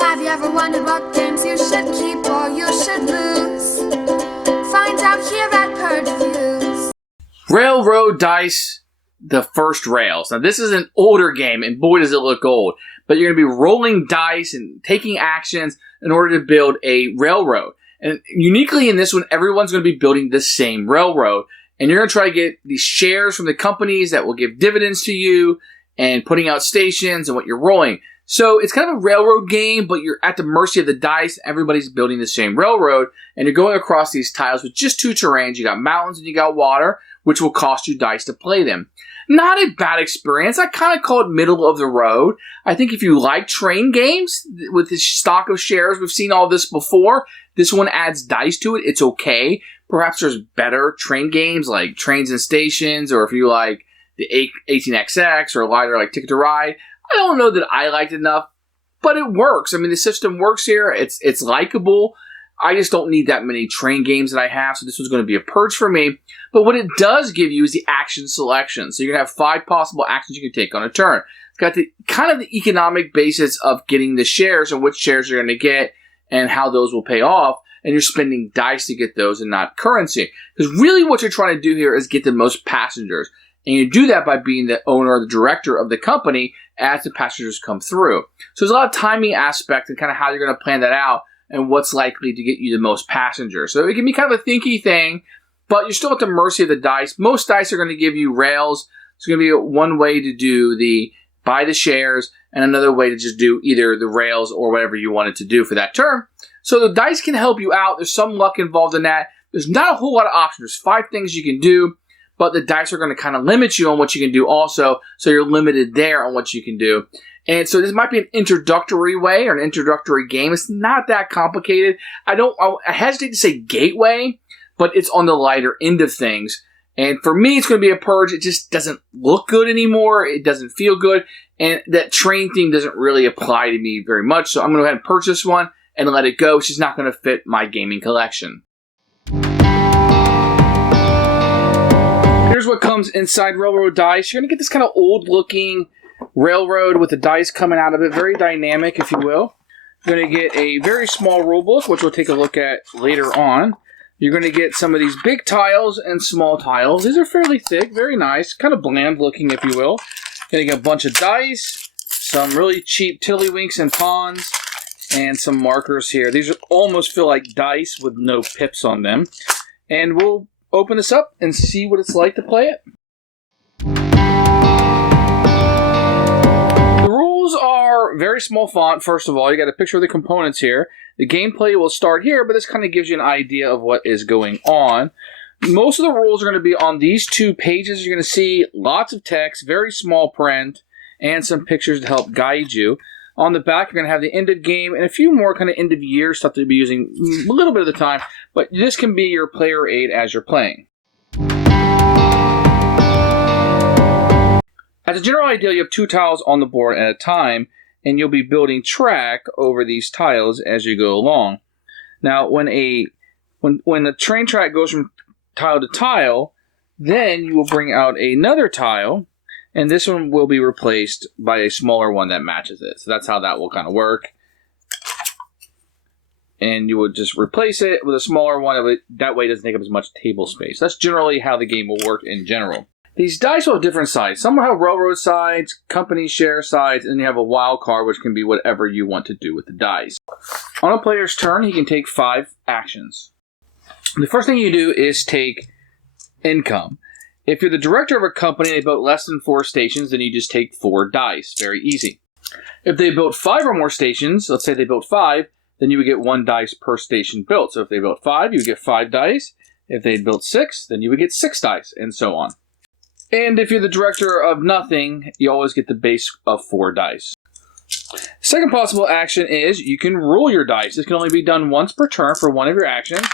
Have you ever wondered what games you should keep or you should lose? Find out here at Purge Reviews. RailRoad dice, the first rails. Now this is an older game, and boy does it look old. But you're going to be rolling dice and taking actions in order to build a railroad. And uniquely in this one, everyone's going to be building the same railroad. And you're going to try to get these shares from the companies that will give dividends to you and putting out stations and what you're rolling. So it's kind of a railroad game, but you're at the mercy of the dice. Everybody's building the same railroad, and you're going across these tiles with just two terrains. You got mountains and you got water, which will cost you dice to play them. Not a bad experience. I kind of call it middle of the road. I think if you like train games with this stock of shares, we've seen all this before. This one adds dice to it. It's okay. Perhaps there's better train games like Trains and Stations, or if you like the 18XX or lighter like Ticket to Ride. I don't know that I liked it enough, but it works. I mean, the system works here. It's likable. I just don't need that many train games that I have, so this was going to be a purge for me. But what it does give you is the action selection. So you're going to have 5 possible actions you can take on a turn. It's got the kind of the economic basis of getting the shares and which shares you're going to get and how those will pay off. And you're spending dice to get those and not currency. Because really what you're trying to do here is get the most passengers. And you do that by being the owner or the director of the company as the passengers come through. So there's a lot of timing aspect and kind of how you're going to plan that out and what's likely to get you the most passengers. So it can be kind of a thinky thing, but you're still at the mercy of the dice. Most dice are going to give you rails. It's going to be one way to do the buy the shares and another way to just do either the rails or whatever you wanted to do for that turn. So the dice can help you out. There's some luck involved in that. There's not a whole lot of options. There's 5 things you can do, but the dice are going to kind of limit you on what you can do also, so you're limited there on what you can do. And so this might be an introductory way or an introductory game. It's not that complicated. I hesitate to say gateway, but it's on the lighter end of things. And for me, it's going to be a purge. It just doesn't look good anymore. It doesn't feel good. And that train theme doesn't really apply to me very much. So I'm going to go ahead and purchase this one and let it go. It's just not going to fit my gaming collection. Here's what comes inside RailRoad dice. You're going to get this kind of old-looking railroad with the dice coming out of it. Very dynamic, if you will. You're going to get a very small rule book, which we'll take a look at later on. You're going to get some of these big tiles and small tiles. These are fairly thick, very nice, kind of bland looking, if you will. You're going to get a bunch of dice, some really cheap tiddlywinks and pawns, and some markers here. These almost feel like dice with no pips on them. And we'll open this up and see what it's like to play it. The rules are very small font, first of all. You got a picture of the components here. The gameplay will start here, but this kind of gives you an idea of what is going on. Most of the rules are going to be on these 2 pages. You're going to see lots of text, very small print, and some pictures to help guide you. On the back, you're going to have the end of game and a few more kind of end of year stuff to be using a little bit of the time, but this can be your player aid as you're playing. As a general idea, you have 2 tiles on the board at a time, and you'll be building track over these tiles as you go along. Now, when the train track goes from tile to tile, then you will bring out another tile, and this one will be replaced by a smaller one that matches it. So that's how that will kind of work. And you would just replace it with a smaller one. That way it doesn't take up as much table space. That's generally how the game will work in general. These dice will have different sides. Some will have railroad sides, company share sides, and you have a wild card, which can be whatever you want to do with the dice. On a player's turn, he can take 5 actions. The first thing you do is take income. If you're the director of a company and they built less than 4 stations, then you just take 4 dice. Very easy. If they built 5 or more stations, let's say they built 5, then you would get 1 dice per station built. So if they built 5, you would get 5 dice. If they built 6, then you would get 6 dice, and so on. And if you're the director of nothing, you always get the base of 4 dice. Second possible action is you can roll your dice. This can only be done once per turn for one of your actions,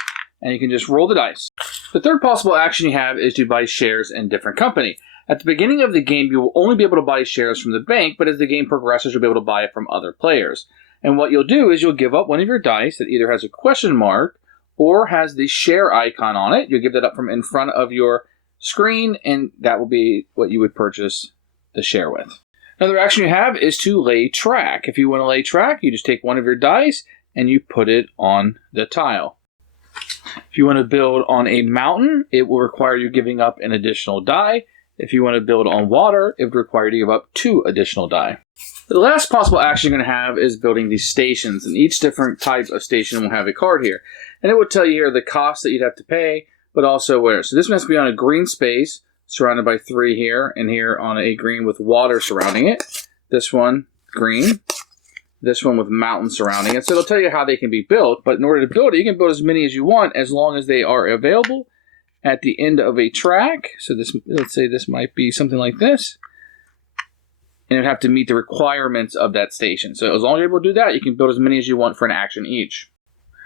and you can just roll the dice. The third possible action you have is to buy shares in a different company. At the beginning of the game, you will only be able to buy shares from the bank, but as the game progresses, you'll be able to buy it from other players. And what you'll do is you'll give up one of your dice that either has a question mark or has the share icon on it. You'll give that up from in front of your screen, and that will be what you would purchase the share with. Another action you have is to lay track. If you want to lay track, you just take one of your dice and you put it on the tile. If you want to build on a mountain, it will require you giving up an additional die. If you want to build on water, it would require you to give up 2 additional die. The last possible action you're going to have is building these stations, and each different type of station will have a card here. And it will tell you here the cost that you'd have to pay, but also where. So this one has to be on a green space, surrounded by 3 here, and here on a green with water surrounding it. This one, green. This one with mountains surrounding it. So it'll tell you how they can be built, but in order to build it, you can build as many as you want as long as they are available at the end of a track. So this, let's say this might be something like this. And it'd have to meet the requirements of that station. So as long as you're able to do that, you can build as many as you want for an action each.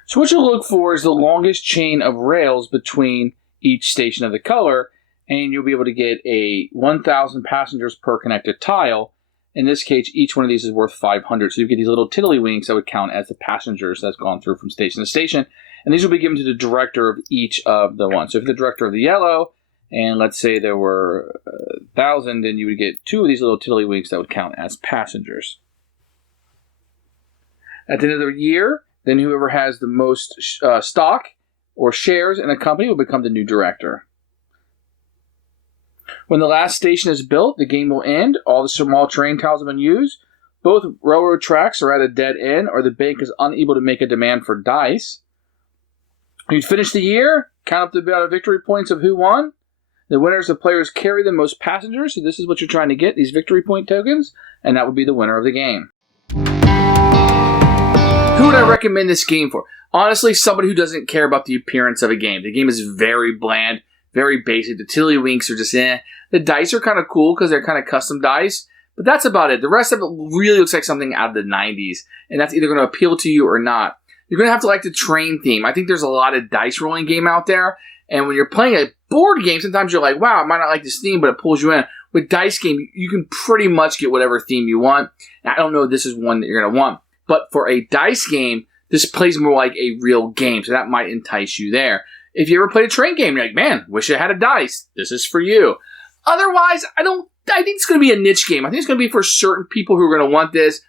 So what you'll look for is the longest chain of rails between each station of the color, and you'll be able to get a 1,000 passengers per connected tile. In this case, each one of these is worth 500. So you get these little tiddlywinks that would count as the passengers that's gone through from station to station. And these will be given to the director of each of the ones. So if the director of the yellow, and let's say there were 1,000, then you would get 2 of these little tiddlywinks that would count as passengers. At the end of the year, then whoever has the most stock or shares in a company will become the new director. When the last station is built, the game will end. All the small train tiles have been used. Both railroad tracks are at a dead end, or the bank is unable to make a demand for dice. You'd finish the year, count up the amount of victory points of who won. The winners of players carry the most passengers, so this is what you're trying to get, these victory point tokens, and that would be the winner of the game. Who would I recommend this game for? Honestly, somebody who doesn't care about the appearance of a game. The game is very bland, very basic. The tiddlywinks are just The dice are kind of cool because they're kind of custom dice, but that's about it. The rest of it really looks like something out of the 90s, and that's either going to appeal to you or not. You're going to have to like the train theme. I think there's a lot of dice rolling game out there, and when you're playing a board game, sometimes you're like, wow, I might not like this theme, but it pulls you in. With dice game, you can pretty much get whatever theme you want. And I don't know if this is one that you're going to want, but for a dice game, this plays more like a real game, so that might entice you there. If you ever played a train game, you're like, man, wish I had a dice. This is for you. Otherwise, I think it's going to be a niche game. I think it's going to be for certain people who are going to want this,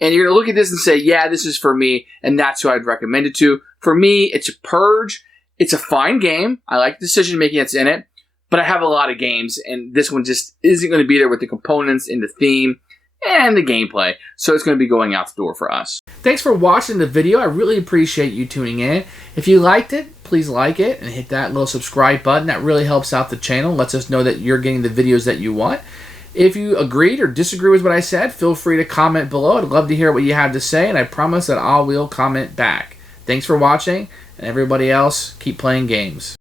and you're going to look at this and say, yeah, this is for me, and that's who I'd recommend it to. For me, it's a Purge. It's a fine game. I like the decision making that's in it, but I have a lot of games, and this one just isn't going to be there with the components and the theme and the gameplay, so it's going to be going out the door for us. Thanks for watching the video. I really appreciate you tuning in. If you liked it, please like it and hit that little subscribe button. That really helps out the channel, lets us know that you're getting the videos that you want. If you agreed or disagree with what I said, feel free to comment below. I'd love to hear what you have to say, and I promise that I will comment back. Thanks for watching, and everybody else, keep playing games.